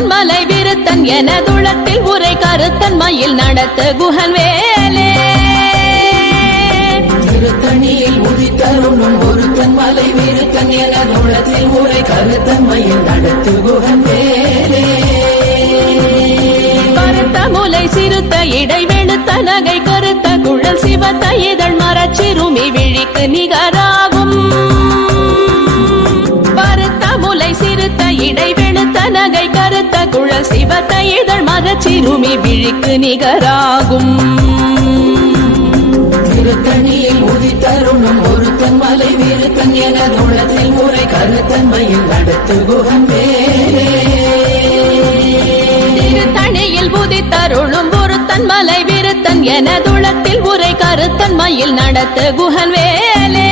ஒருத்தன் மலை விருத்தன் எனதுளத்தில் உரை கருத்தன் மயில் நடத்து குஹன் வேலே திருத்தணியில் உதித்தருளும் ஒருத்தன் மலை விருத்தன் எனதுளத்தில் உரை கருத்தன் மயில் நடத்து குஹன் வேலே கருத்த முலை சிறுத்த இடை வெளுத்த நகை கருத்த குழல் சிவத்த இதழ் மரச்சிறுமி விழிக்கு நிகராகும் பருத்த முலை சிறுத்த இடை வெளுத்த நகை கருத்த குழல் சிவத்த இதழ் மரச்சிறுமி விழிக்கு நிகராகும் திருத்தணியில் உதித்தருளும் ஒருத்தன் மலை விருத்தன் எனதுளத்தில் உரை கருத்தன் மயில் நடத்து குஹன் வேலே திருத்தணியில் உதித்தருளும் ஒருத்தன் மலை விருத்தன் எனதுளத்தில் உரை கருத்தன் மயில் நடத்து குஹன் வேலே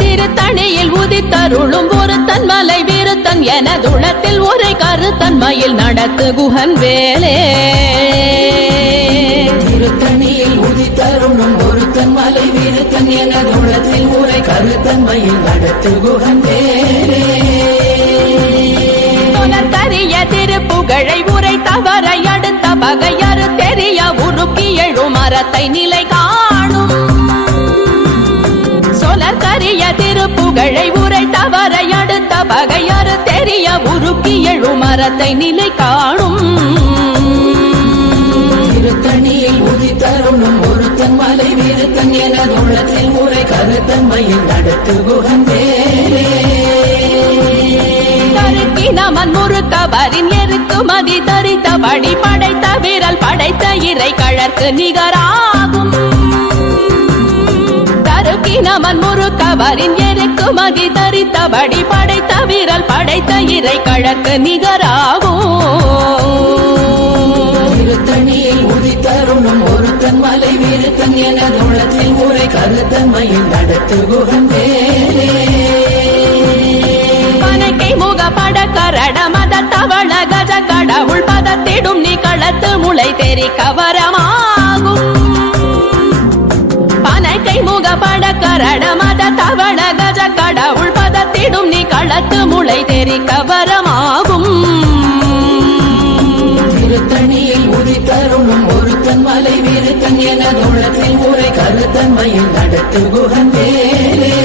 திருத்தணியில் உதித்தருளும் ஒருத்தன் மலை விருத்தன் எனதுளத்தில் உரை கருத்தன் மயில் நடத்து குஹன் வேலே திருத்தணியில் உதித்தருளும் ஒருத்தன் மலை விருத்தன் எனதுளத்தில் உரை கருத்தன் மயில் நடத்து குஹன் வேலே கரிய திருப்புகழை உரை தவறை அடுத்த பகையறு தெரிய உருக்கி எழும் மரத்தை நிலை காணும் சொலற்கரிய திருப்புகழை உரை தவறை அடுத்த பகையறு தெரிய உருக்கி எழும் மரத்தை நிலை காணும் திருத்தணியில் உதித்தருளும் ஒருத்தன் மலை விருத்தன் எனதுளத்தில் உரை கருத்தன் மயில் நடத்து குஹன் வேலே நமன் முறுக்கவரின் எருக்குமதி தரித்தபடி படைத்த விரல் படைத்த இறை கழற்கு நிகராகும் தருக்கி நமன் முறுக்கவரின் எருக்குமதி தரித்தபடி படைத்த விரல் படைத்த இறை கழற்கு நிகராகும் திருத்தணியில் உதித்தருளும் ஒருத்தன் மலை விருத்தன் எனதுளத்தில் உரை கருத்தன் மயில் நடத்து குஹன் வேலே முகப்பட கரட மத தவள கஜ கடவுள் பதத்திடும் நீ களத்து முளை தெரி கவரமாகும் பனைக்கை முகப்பட கரட மத தவள கஜ கடவுள் பதத்திடும் நீ களத்து முளை தெரி கவரமாகும் திருத்தணியில் உதித்தருளும் ஒருத்தன் மலை விருத்தன் எனதுளத்தில் உரை கருத்தன் மயில் நடத்து குஹன் வேலே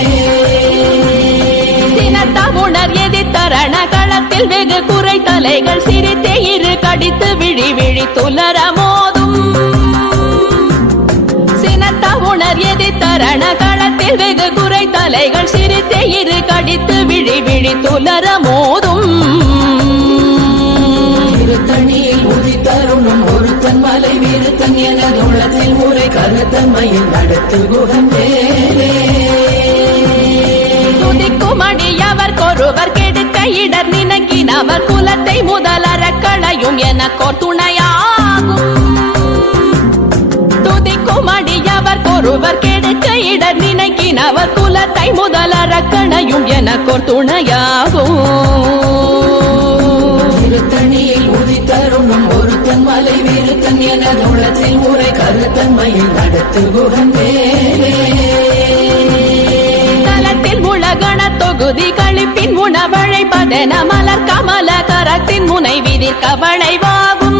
உணர் எதிர்த்தரண களத்தில் வெகு குறை தலைகள் சிரித்தே இரு கடித்து விழி விழி துலர மோதும் சினத்த உணர் எதிர்த்தரண களத்தில் வெகு குறை தலைகள் சிரித்தே இரு கடித்து விழி விழி துலர மோதும் திருத்தணியில் உதித்தருளும் ஒருத்தன் மலை விருத்தன் எனதுளத்தில் உரை கருத்தன் மயில் நடத்து குஹன் வேலே மடியவர் கொருவர் கெடுக்க இடர் நினைக்கினவர் குலத்தை முதலற களையும் எனக்கோர் துணையாகும் துதிக்கும் அடியவர் கொருவர் கெடுக்க இடர் நினைக்கினவர் குலத்தை முதலற களையும் எனக்கோர் துணையாகும் திருத்தணியில் உதித்தருளும் ஒருத்தன் மலை விருத்தன் எனதுளத்தில் உரை கருத்தன் மயில் நடத்து குஹன் வேலே உலகண தொகுதி கழிப்பின் உணவழைப்பதென மலர் கமல கரத்தின் முனை விதிர் கவளைவாகும்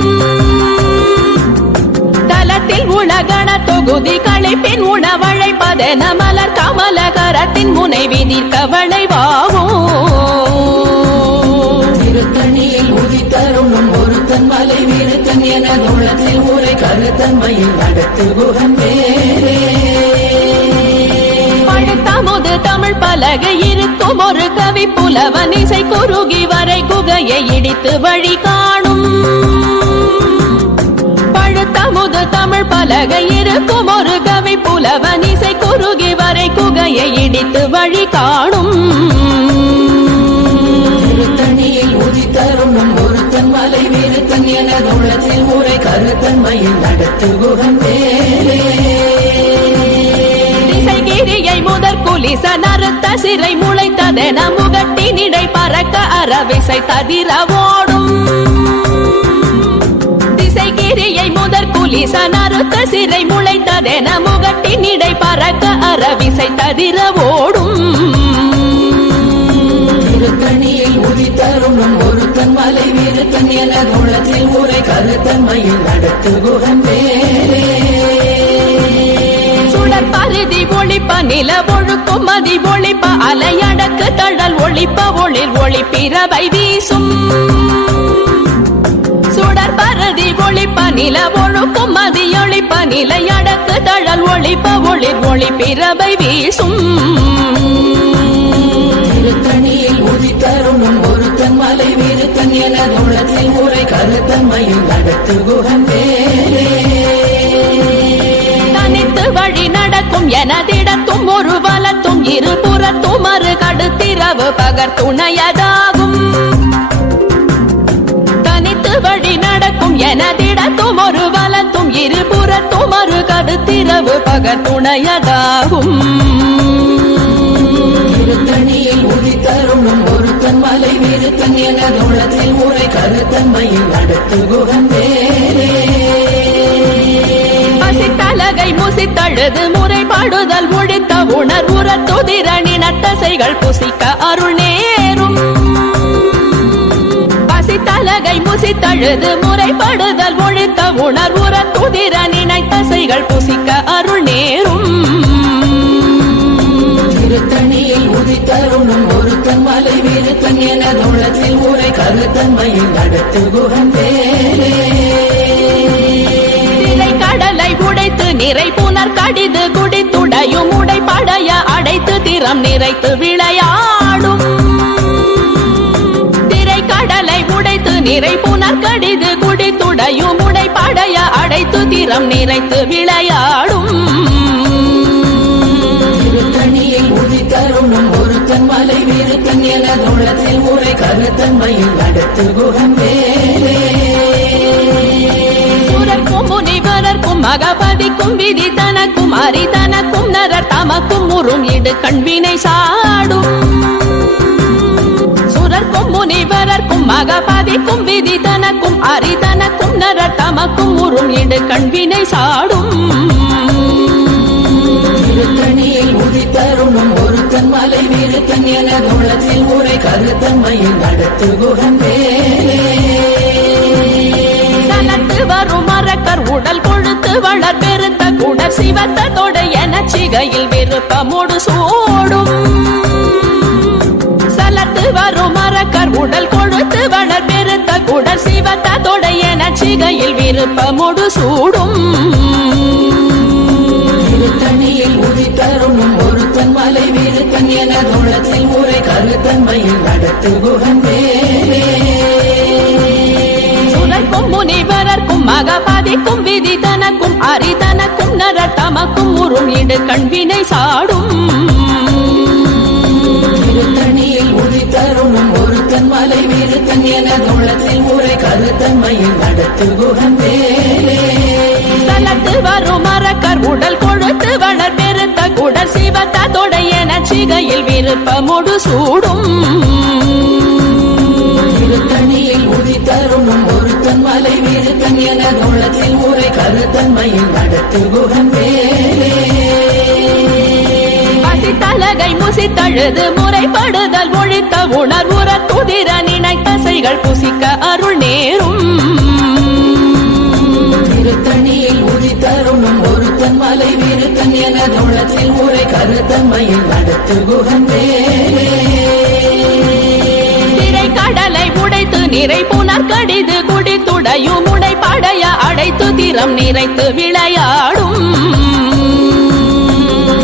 தலத்தில் உலகண தொகுதி கழிப்பின் உணவழைப்பதென மலர் கமல கரத்தின் முனை விதிர் கவளைவாகும் திருத்தணியில் உதித்தருளும் ஒருத்தன் மலை விருத்தன் எனதுளத்தில் உரை கருத்தன் மயில் நடத்து குஹன் வேலே தமுது தமிழ் பலகை இருக்கும் ஒரு கவி புலவன் இசை குறுகி வரை குகையை இடித்து வழி காணும் பழுத்தமுது தமிழ் பலகை இருக்கும் ஒரு கவி புலவன் இசை குறுகி வரை குகையை இடித்து வழி காணும் திருத்தணியில் உதித்தருளும் ஒருத்தன் மலை விருத்தன் எனதுளத்தில் உரை கருத்தன் மயில் நடத்து குஹன் வேலே முதற் குலிச நறுத்த சிறை முளைத்ததென முகட்டினிடை பறக்க அரவிசை ததிர ஓடும் திசைகிரியை முதற் குலிச நறுத்த சிறை முளைத்ததென முகட்டினிடை பறக்க அரவிசை ததிர ஓடும் திருத்தணியில் உதித்தருளும் ஒருத்தன் ஒருத்தன் மலை விருத்தன் எனதுள்ளத்தில் உரை கருத்தன்மையில் நடத்து குகன் வேலே சுடர் பருதி ஒளிப்ப நில ஒழுக்கும் மதி ஒளிப்ப அலையடக்கு தழல் ஒளிப்ப ஒளிர் ஒளிப்பிரவை வீசும் சுடர் பருதி ஒளிப்ப நில ஒழுக்கும் மதி ஒளிப்ப நிலையடக்கு தழல் ஒளிப்ப ஒளிர் ஒளிப்பிரவை வீசும் திருத்தணியில் உதித்தருணும் ஒருத்தன் மலை விருத்தன் எனதுள்ளத்தில் உரை கருத்தன்மையில் நடத்து குகன் வேலே தனித்து வழி நடக்கும் எனதிடத்தும் ஒரு வலத்தும் இருபுறத்தும் மறு கடுத்திரவு பகர் துணையதாகும் தனித்து வழி நடக்கும் எனதிடத்தும் ஒரு வலத்தும் இருபுறத்தும் மறு கடுத்திரவு பகர் துணையதாகும் திருத்தணியில் உதித்தருணும் ஒருத்தன் மலை விருத்தன் எனதுள்ளத்தில் உரை கருத்தன்மையில் நடத்து குகன் வேலே பசித்தலகை முசித்தழுது முறைப்பாடுதல் ஒழித்த உணர்வுற துதிரணி நட்டசைகள் புசிக்க அருள் நேரும் பசித்தலகை முசித்தழுது முறைப்படுதல் ஒழித்த உணர்வுற துதிரணி நட்டசைகள் புசிக்க அருள் நேரும் திருத்தணியில் உதித்தருணும் ஒருத்தன் மலை விருத்தன் எனதுள்ளத்தில் உரை கருத்தன்மையில் நடத்து குகன் வேலே கடலை உடைத்து நிறை புனர் கடிது குடித்துடையும் உடைப்படைய அடைத்து திறம் நிறைத்து விளையாடும் திரை கடலை உடைத்து நிறை புனர் கடிது குடித்துடையும் உடைப்படைய அடைத்து திறம் நிறைத்து விளையாடும் திருத்தணியில் உதித்தருணும் ஒருத்தன் மலை விருத்தன் எனதுள்ளத்தில் உரை கருத்தன்மையில் நடத்து குகன் வேலே முனிவரர்க்கும் மகபதிக்கும் விதி தனக்கும் அரிதனக்கும் நரர் தமக்கும் உறும் இடு கண்வினை சாடும் சுரர்க்கும் முனிவரர்க்கும் மகபதிக்கும் விதி தனக்கும் அரிதனக்கும் நரர் தமக்கும் உறும் இடு கண்வினை சாடும் திருத்தணியில் உதித்தருணும் ஒருத்தன் மலை விருத்தன் எனதுள்ளத்தில் உரை கருத்தன்மையில் நடத்து குகன் வேலே வரும் மரக்கர் உடல் கொழுத்து வளர் பெருத்த குடர் சிவத்த தொட என சிகையில் விருப்பமோடு சூடும் சலத்து வரும் மரக்கர் உடல் கொழுத்து வளர் பெருத்த குடர் சிவத்த தொட என சிகையில் விருப்பமோடு சூடும் திருத்தணியில் உதித்தருணும் ஒருத்தன் மலை விருத்தன் எனதுள்ளத்தில் உரை கருத்தன்மையில் நடத்து குகன் வேலே முனிவரர்க்கும் மகபதிக்கும் விதி தனக்கும் அரிதனக்கும் நரர் தமக்கும் உறும் இடு கண்வினை சாடும் திருத்தணியில் உதித்தருணும் ஒருத்தன் மலை விருத்தன் எனதுள்ளத்தில் உரை கருத்தன்மையில் நடத்து குகன் வேலே சலத்து வரும் மரக்கர் உடல் கொழுத்து வளர் பெருத்த குடர் சிவத்த தொட என சிகையில் விருப்பமோடு சூடும் திருத்தணியில் உதித்தருணும் ஒருத்தன் மலை விருத்தன் எனதுள்ளத்தில் உரை கருத்தன்மையில் நடத்து குகன் வேலே பசித்தலகை முசித்தழுது முறைப்படுதல் ஒழித்த உணர்வுற துதிர நினைத்தசைகள் புசிக்க அருள் நேரும் திருத்தணியில் உதித்தருணும் ஒருத்தன் மலை விருத்தன் எனதுள்ளத்தில் உரை கருத்தன்மையில் நடத்து குகன் வேலே கடலை உடைத்து நிறை புனர் கடிது குடித்துடையும் உடைப்படைய அடைத்து திறம் நிறைத்து விளையாடும்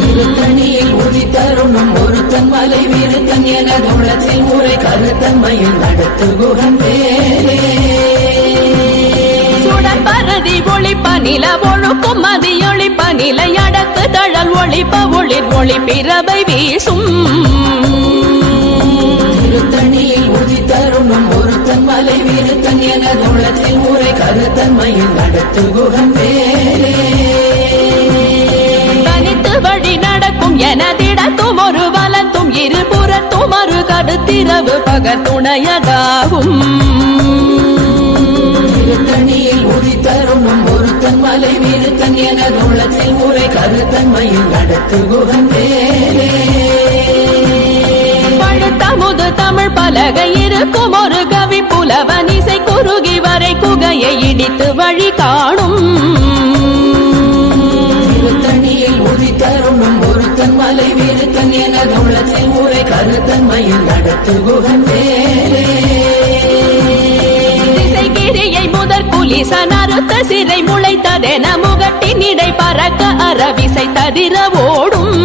திருத்தணியில் உதித்தருணும் ஒருத்தன் மலை விருத்தன் எனதுள்ளத்தில் உரை கருத்தன்மையில் நடத்து குகன் வேலே சுடர் பருதி ஒளிப்ப நில ஒழுக்கும் மதி ஒளிப்ப நிலையடக்கு தழல் ஒளிப்ப ஒளிர் ஒளிப்பிரவை வீசும் திருத்தணியில் உதித்தருணும் ஒருத்தன் மலை விருத்தன் எனதுள்ளத்தில் உரை கருத்தன்மையில் நடத்து குகன் வேலே தனித்து வழி நடக்கும் எனதிடத்தும் ஒரு வலத்தும் இருபுறத்தும் மறு கடுத்திரவு பகர் துணையதாகும் திருத்தணியில் உதித்தருணும் ஒருத்தன் மலை விருத்தன் எனதுள்ளத்தில் உரை கருத்தன்மையில் நடத்து குகன் வேலே பழுத்தமுது தமிழ் பலகை இருக்கும் ஒரு கவி புல பிடித்து வழி காணும் திருத்தணியில் உதித்தருளும் ஒருத்தன் மலை வீருத்தன் எனது உள்ளத்தில் ஊரை கருத்தன்மையில் நடத்து குகன் வேலே திசைகிரியை முதற் புலிசன் அறுத்த சிறை முளைத்ததென முகட்டின் இடை பறக்க அரவிசை ததிர ஓடும்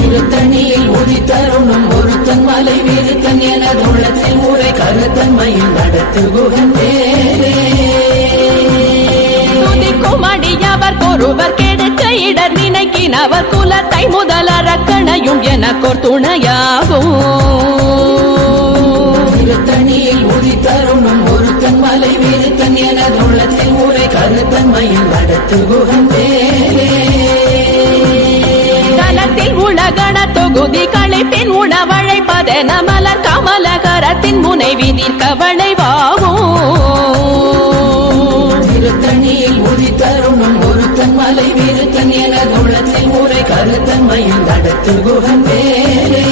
திருத்தணியில் உதித்தருளும் ஒருத்தன் மலை வீருத்தன் எனது உள்ளத்தில் ஊரை கருத்தன்மையில் நடத்து குகன் வேலே துதிக்குமடியவர் ஒருவர் கெடுக்க இடர் நினைக்கினவர் குலத்தை முதலறக்கணையும் எனக்கோர் துணையாகும் திருத்தணியில் உதித்தருளும் ஒருத்தன் மலை வீருத்தன் எனது உள்ளத்தில் ஊரை கருத்தன்மையில் நடத்து குகன் வேலே தலத்தில் உலகண தொகுதி களைப்பின் உணவழைப்பதென மலர் கமலகரத்தின் முனை விதிர்க்க வளைவாகும் திருத்தணியில் உதித்தருளும் ஒருத்தன் மலை வீருத்தன் எனது உள்ளத்தில் ஊரை கருத்தன்மையில் நடத்து குகன் வேலே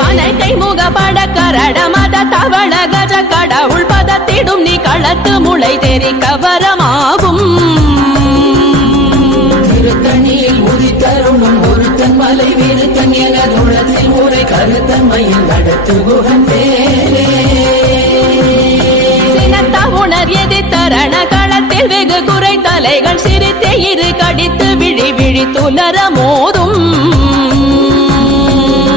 பனைக்கை முகப்பட கரட மத தவள கஜ கடவுள் பதத்திடும் நீ களத்து முளை தெரிக்க வரமாகும் திருத்தணியில் உதித்தருளும் ஒருத்தன் மலை வீருத்தன் எனது உள்ளத்தில் ஊரை கருத்தன்மையில் நடத்து குகன் வேலே சினத்த உணர் எதிர்த்தரண களத்தில் வெகு குறை தலைகள் சிரித்தே இரு கடித்து விழி விழி துலர மோதும்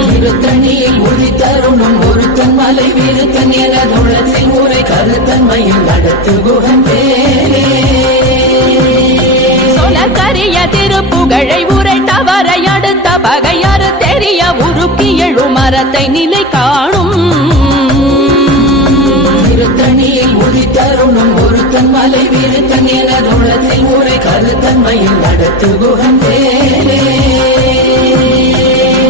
திருத்தணியில் உதித்தருளும் ஒருத்தன் மலை வீருத்தன் எனது உள்ளத்தில் ஊரை கருத்தன்மையில் நடத்து குகன் வேலே சொலக்கரிய திருப்புகழை உரைத்தவரை அடுத்த பகையாறு தெரிய உருக்கி எழும் மரத்தை நிலை காணும் திருத்தணியில் உதித்தருளும் ஒருத்தன் மலை வீருத்தன் எனது உள்ளத்தில் ஊரை கருத்தன்மையில் நடத்து குகன் வேலே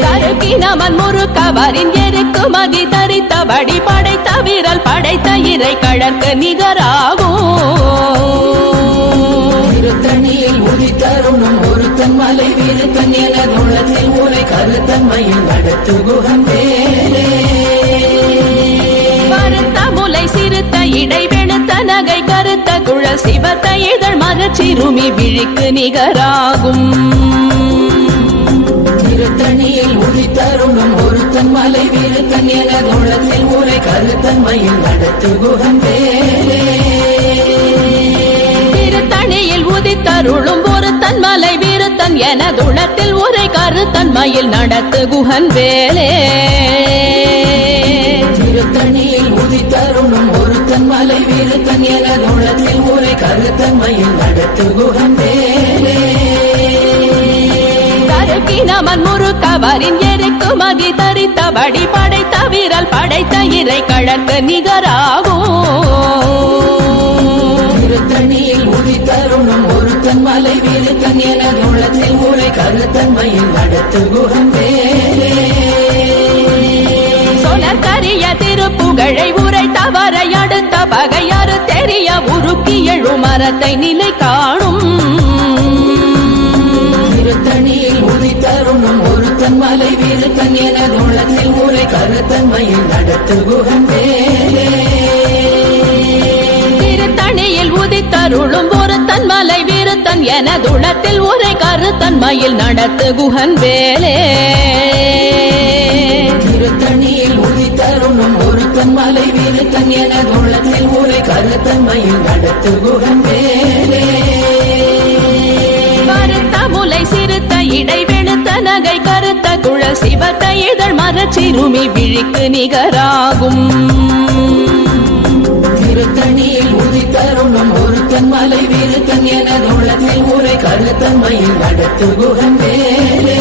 தருக்கினமன் முறுக்கவரின் எருக்கு மதி தரித்தபடி படைத்த விரல் படைத்த இறை கழற்கு நிகராகும் திருத்தணியில் உதித்தருளும் ஒருத்தன் மலை வீருத்தன் எனது உள்ளத்தில் ஊரை கருத்தன்மையில் நடத்து குகன் வேலே கருத்த முலை சிறுத்த இடை வெளுத்த நகை கருத்த குழல் சிவத்த இதழ் மரச்சிறுமி விழிக்கு நிகராகும் திருத்தணியில் உதித்தருளும் ஒருத்தன் மலை வீருத்தன் எனது உள்ளத்தில் ஊரை கருத்தன்மையில் நடத்து குகன் வேலே திருத்தணியில் உதித்தருளும் ஒருத்தன் மலை வீருத்தன் எனதுளத்தில் உரை கருத்தன்மையில் நடத்து குகன் வேலே திருத்தணியில் உதித்தருளும் ஒருத்தன் மலை வீருத்தன் எனது உள்ளத்தில் ஊரை கருத்தன்மையில் நடத்து குகன் வேலே கருக்கினமன் முறுக்கவரின் எருக்கு மதி தரித்தபடி படைத்த விரல் படைத்த இறை கழற்கு நிகராகும் திருத்தணியில் உதித்தருளும் ஒருத்தன் மலை வீருத்தன் எனது உள்ளத்தில் ஊரை கருத்தன்மையில் நடத்து குகன் வேலே சொலக்கரிய திருப்புகழை உரைத்தவரை அடுத்த பகையாறு தெரிய உருக்கி எழும் மரத்தை நிலை காணும் திருத்தணியில் உதித்தருளும் ஒருத்தன் மலை வீருத்தன் எனது உள்ளத்தில் ஊரை கருத்தன்மையில் நடத்து குகன் வேலே திருத்தணியில் உதித்தருளும் ஒருத்தன் மலை வீருத்தன் எனதுளத்தில் உரை கருத்தன்மையில் நடத்து குகன் வேலே திருத்தணியில் உதித்தருளும் ஒருத்தன் மலை வீருத்தன் எனது உள்ளத்தில் ஊரை கருத்தன்மையில் நடத்து குகன் வேலே கருத்த முலை சிறுத்த இடை வெளுத்த நகை கருத்த குழல் சிவத்த இதழ் மரச்சிறுமி விழிக்கு நிகராகும் திருத்தணியில் உதித்தருளும் ஒருத்தன் மலை வீருத்தன் எனது உள்ளத்தில் ஊரை கருத்தன்மையில் நடத்து குகன் வேலே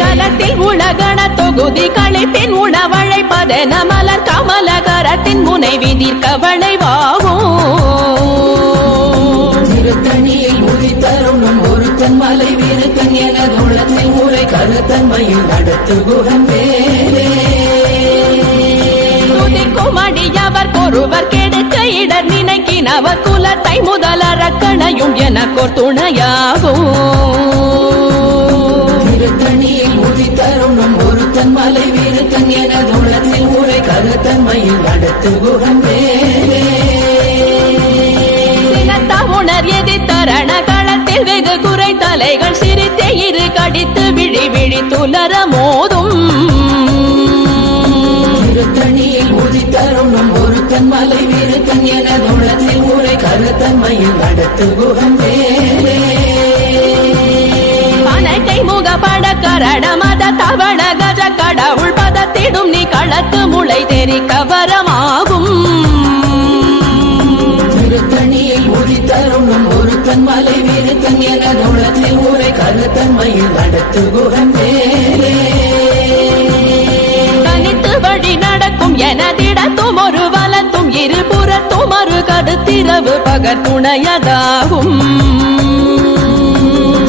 தலத்தில் உலகண தொகுதி களைப்பின் உணவழைப்பதென மலர் கமலகரத்தின் முனை விதிர்க்க வளைவாகும் திருத்தணியில் உதித்தருளும் ஒருத்தன் மலை வீருத்தன் எனது உள்ளத்தில் ஊரை கருத்தன்மையில் நடத்து குகன் வேலே துதிக்குமடியவர் ஒருவர் கெடுக்க இடர் நினைக்கினவர் குலத்தை முதலறக்கணையும் எனக்கோர் துணையாகும் திருத்தணியில் உதித்தருளும் ஒருத்தன் மலை வீருத்தன் எனது உள்ளத்தில் ஊரை கருத்தன்மையில் நடத்து குகன் வேலே உணர் எதிர்த்தரண களத்தில் வெகு குறை தலைகள் சிரித்தே இரு கடித்து விழி விழி துலர மோதும் திருத்தணியில் உதித்தருணும் ஒருத்தன் மலை விருத்தன் என தோளத்தில் ஊரை கருத்தன்மையில் நடத்து குகன் வேலே பனக்கை முகப்பட கரட மத தவண கஜ கடவுள் பதத்திடும் நீ களத்து முளை தெரிக்க வரமாகும் திருத்தணியில் உதித்தருணும் ஒருத்தன் மலை விருத்தன் என தோளத்தில் ஊரை கருத்தன்மையில் நடத்து குகன் வேலே தனித்து வழி நடக்கும் எனதிடத்தும் ஒரு வலத்தும் இருபுறத்தும் ஒரு கருத்திரவு பகர் துணையதாகும்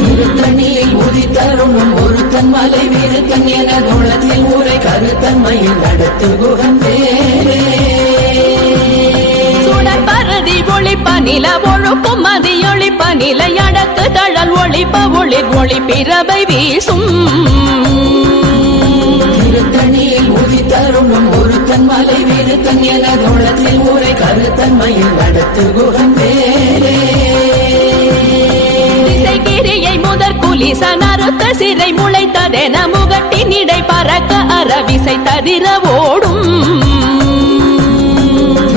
திருத்தணியில் உதித்தருணும் ஒருத்தன் மலை விருத்தன் என தோளத்தில் ஊரை கருத்தன்மையில் நடத்து குகன் வேலே பரதி ஒளிப்ப நில ஒழுக்கும் மதியொளிப்ப நிலை அடக்கு தழல் ஒளிப்ப ஒளிர் ஒளி பிறவை வீசும் திருத்தணியில் உதித்தருணும் ஒருத்தன் மலை விருத்தன் என தோளத்தில் ஊரை கருத்தன்மையில் நடத்து குகன் வேலே திசைகிரியை முதற் குலிச நறுத்த சிறை முளைத்ததென முகட்டின் இடை பறக்க அறவிசை ததிர ஓடும்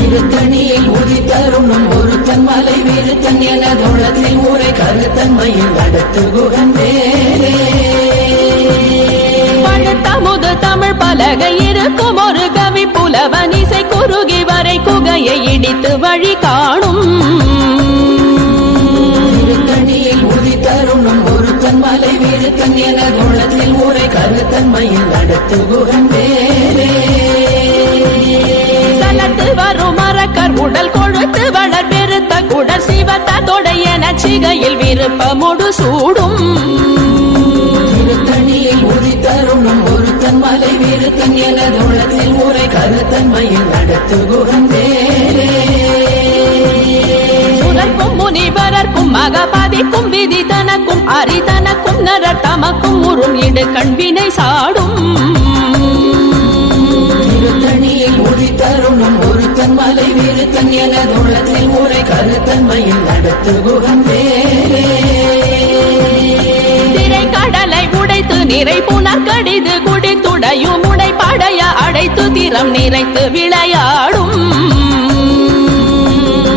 திருத்தணியில் உதித்தருணும் ஒருத்தன் மலை விருத்தன் என தோளத்தில் ஊரை கருத்தன்மையில் நடத்து குகன் வேலே பழுத்தமுது தமிழ் பலகை இருக்கும் ஒரு கவி புலவன் இசை குறுகி வரை குகையை இடித்து வழி காணும் திருத்தணியில் உதித்தருணும் ஒருத்தன் மலை விருத்தன் என தோளத்தில் ஊரை கருத்தன்மையில் நடத்து குகன் வேலே சலத்து வரும் மரக்கர் உடல் கொழுத்து வளர் பெருத்த குடர் சிவத்த தொடையன சிகையில் விருப்பமுடு சூடும் திருத்தணியில் உதித்தருணும் ஒருத்தன் மலை விருத்தன் என தோளத்தில் ஊரை கருத்தன்மையில் நடத்து குகன் வேலே சுரர்க்கும் முனிவரர்க்கும் மகபதிக்கும் விதி தனக்கும் அரிதனக்கும் நரர் தமக்கும் உறும் இடு கண்வினை சாடும் திருத்தணியில் உதித்தருணும் ஒருத்தன் மலை விருத்தன் என தோளத்தில் ஊரை கருத்தன்மையில் நடத்து குகன் வேலே திரை கடலை உடைத்து நிறை புனர் கடிது குடித்துடையும் உடை படைய அடைத்து திறம் நிறைத்து விளையாடும்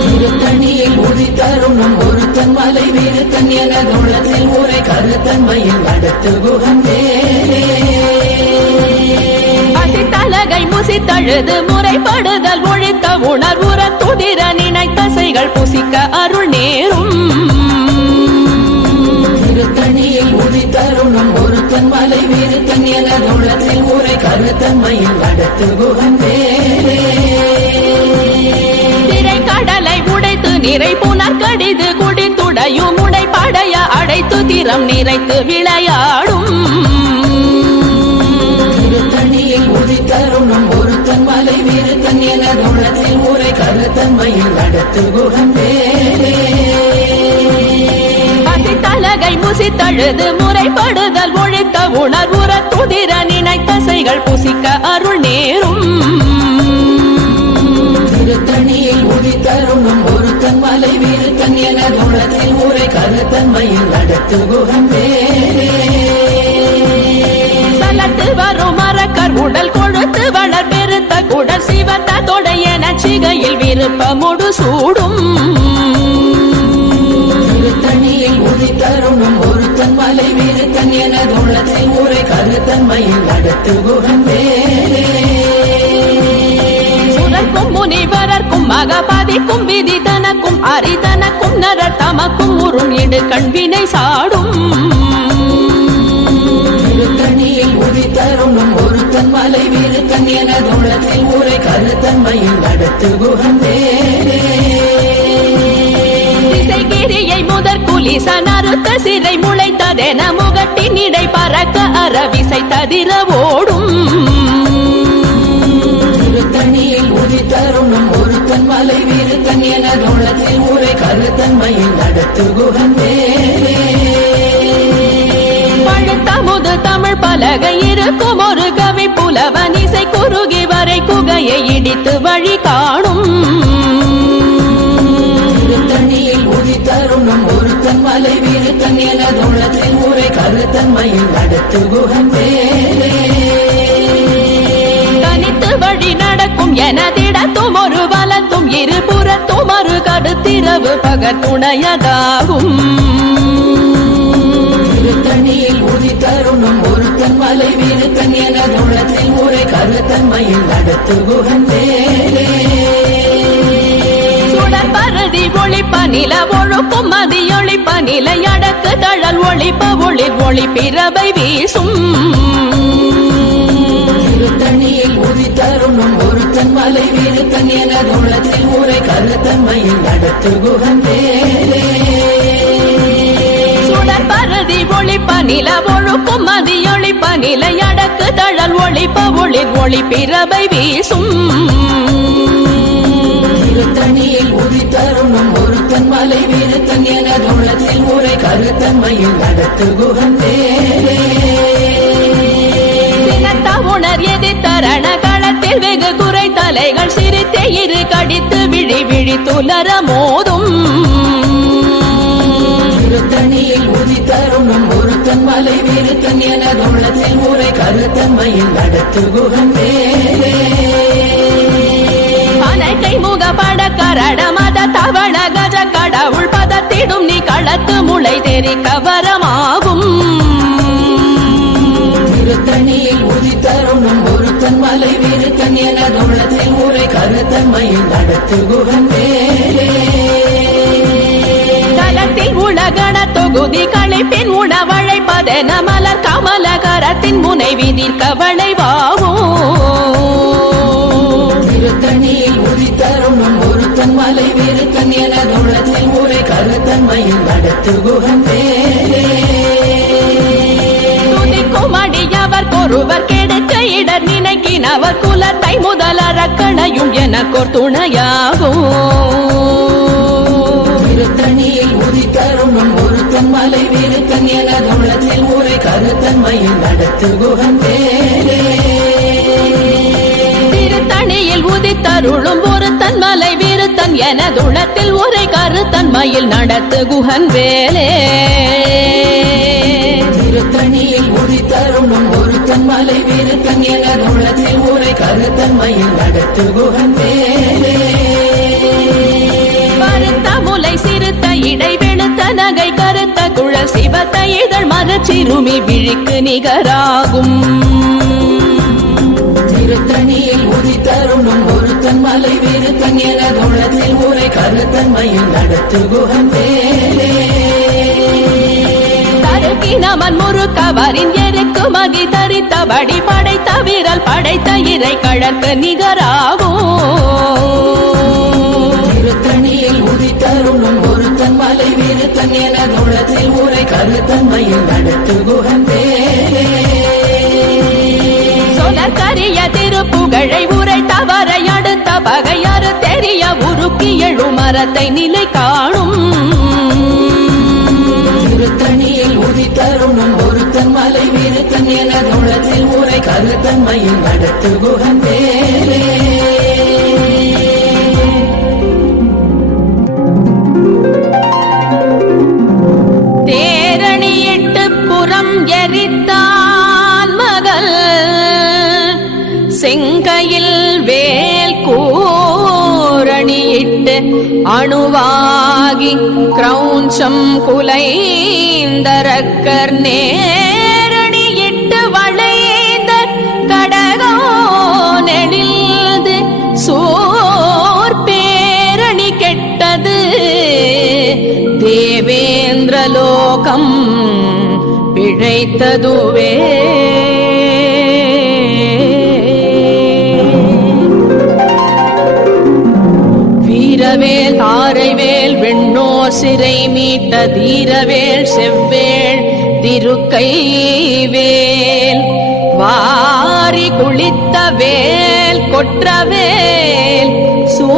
திருத்தணியில் உதித்தருணும் ஒருத்தன் மலை விருத்தன் என தோளத்தில் ஊரை கருத்தன்மையில் நடத்து குகன் வேலே தலகை முசித்தழுது முறைப்படுதல் ஒழித்த உணர்வுற துதிர நினைத்தசைகள் புசிக்க அருள் நேரும் திருத்தணியில் உதித்தருணும் ஒருத்தன் மலை விருத்தன் என தோளத்தில் ஊரை கருத்தன்மையில் நடத்து குகன் வேலே திரை கடலை உடைத்து நிறை புனர் கடிது குடித்துடையும் உடை படைய அடைத்து திறம் நிறைத்து விளையாடும் திருத்தணியில் உதித்தருணும் ஒருத்தன் மலை விருத்தன் என தோளத்தில் ஊரை கருத்தன்மையில் நடத்து குகன் வேலே தலகை முசித்தழுது முறைப்படுதல் ஒழித்த உணர்வுற துதிர நினைத்தசைகள் புசிக்க அருள் நேரும் திருத்தணியில் உதித்தருணும் ஒருத்தன் மலை விருத்தன் என தோளத்தில் ஊரை கருத்தன்மையில் நடத்து குகன் வேலே சலத்து வரும் மரக்கர் உடல் கொழுத்து வளர் பெருத்த குடர் சிவத்த தொடையன சிகையில் விருப்பமுடு சூடும் திருத்தணியில் உதித்தருணும் ஒருத்தன் மலை விருத்தன் என தோளத்தில் ஊரை கருத்தன்மையில் நடத்து குகன் வேலே சுரர்க்கும் முனிவரர்க்கும் மகபதிக்கும் விதி தனக்கும் அரிதனக்கும் நரர் தமக்கும் உறும் இடு கண்வினை சாடும் திருத்தணியில் உதித்தருணும் ஒருத்தன் மலை விருத்தன் என தோளத்தில் ஊரை கருத்தன்மையில் நடத்து குகன் வேலே திசைகிரியை முதற் குலிச நறுத்த சிறை முளைத்ததென முகட்டின் இடை பறக்க அறவிசை ததிர ஓடும் திருத்தணியில் உதித்தருணும் ஒருத்தன் மலை விருத்தன் என தோளத்தில் ஊரை கருத்தன்மையில் நடத்து குகன் வேலே பழுத்தமுது தமிழ் பலகை இருக்கும் ஒரு கவி புலவன் இசை குறுகி வரை குகையை இடித்து வழி எனதுள்ளத்தில் ஊரை கருத்தன்மையில் நடத்து குகன் வேலே தனித்து வழி நடக்கும் எனதிடத்தும் ஒரு வலத்தும் இருபுறத்தும் ஒரு கருத்திரவு பகத்துணையதாகும் திருத்தணியில் உதித்தருணும் ஒருத்தன் மலை விருத்தன் எனதுள்ளத்தில் ஊரை கருத்தன்மையில் நடத்து குகன் வேலே சுடற்பருதி ஒளிப்ப நில ஒழுக்கும் மதியொளிப்ப நிலை அடக்கு தழல் ஒளிப்ப ஒளிர் ஒளி பிறவை வீசும் திருத்தணியில் உதித்தருணும் ஒருத்தன் மலை விருத்தன் எனதுள்ளத்தில் ஊரை கருத்தன்மையில் நடத்து குகன் வேலே சுடற்பருதி ஒளிப்ப நில ஒழுக்கும் மதியொளிப்ப நிலை அடக்கு தழல் ஒளிப்ப ஒளிர் ஒளி பிறவை வீசும் திருத்தணியில் உதித்தருணும் ஒருத்தன் மலை விருத்தன் எனதுள்ளத்தில் ஊரை கருத்தன்மையில் நடத்து குகன் வேலே உணர் எதிர்த்தரண களத்தில் வெகு குறை தலைகள் சிரித்தே இரு கடித்து விழி விழி துலர மோதும் திருத்தணியில் உதித்தருணும் ஒருத்தன் மலை விருத்தன் எனதுள்ளத்தில் ஊரை கருத்தன்மையில் நடத்து குகன் வேலே கை முகப்பட கரட மத தவள கஜ கடவுள் பதத்திடும் நீ களத்து முளை தெரி கவரமாகும் திருத்தணியில் உதித்தருணும் ஒருத்தன் மலை விருத்தன் எனதுள்ளத்தில் ஊரை கருத்தன்மையில் நடத்து குகன் வேலே தலத்தில் உலகண தொகுதி களைப்பின் உணவழைப்பதென மலர் கமல கரத்தின் முனை விதிர் கவளைவாகும் திருத்தணியில் உதித்தருணும் ஒருத்தன் மலை விருத்தன் எனதுள்ளத்தில் ஊரை கருத்தன்மையில் நடத்து குகன் வேலே துதிக்கும் அடியவர் ஒருவர் கெடுக்க இடர் நினைக்கினவர் குலத்தை முதலறக்கணையும் எனக்கோர் துணையாகும் திருத்தணியில் உதித்தருணும் ஒருத்தன் மலை விருத்தன் எனதுள்ளத்தில் ஊரை கருத்தன்மையில் நடத்து குகன் வேலே திருத்தணியில் உதித்தருளும் ஒருத்தன் மலை விருத்தன் எனதுளத்தில் உரை கருத்தன்மையில் நடத்து குகன் வேலே திருத்தணியில் உதித்தருணும் ஒருத்தன் மலை விருத்தன் எனதுள்ளத்தில் ஊரை கருத்தன்மையில் நடத்து குகன் வேலே கருத்த முலை சிறுத்த இடை வெளுத்த நகை கருத்த குழல் சிவத்த இதழ் மரச்சிறுமி விழிக்கு நிகராகும் திருத்தணியில் உதித்தருணும் ஒருத்தன் மலை விருத்தன் எனதுள்ளத்தில் ஊரை கருத்தன்மையில் நடத்து குகன் வேலே தருக்கினமன் முறுக்கவரின் எருக்கு மகி தரித்தபடி படைத்த விரல் படைத்த இறை கழற்கு நிகராகும் திருத்தணியில் உதித்தருணும் ஒருத்தன் மலை விருத்தன் எனதுள்ளத்தில் ஊரை கருத்தன்மையில் நடத்து குகன் வேலே சொலற்கரிய திருப்புகழை உரை தவறை அடுத்த பகையாறு தெரிய உருக்கி எழும் மரத்தை நிலை காணும் திருத்தணியில் உதித்தருணும் ஒருத்தன் மலை விருத்தன் எனதுள்ளத்தில் ஊரை கருத்தன்மையில் நடத்து குகன் வேலே தேரணி எட்டு புறம் எரித்தான் மகள் செங்கையில் வேல் கூரணியிட்டு அணுவாகி கிரௌஞ்சம் குலைந்தரக்கர் நேரணியிட்டு வளைந்த கடகோ நெடில்து சோர் பேரணி கெட்டது தேவேந்திரலோகம் பிழைத்ததுவே வீரவேல் தாரைவேல் வெண்ணோர் சிறை மீட்ட தீரவேல் செவ்வேள் திருக்கைவேல் வாரி குளித்த வேல் கொற்றவேல் சோ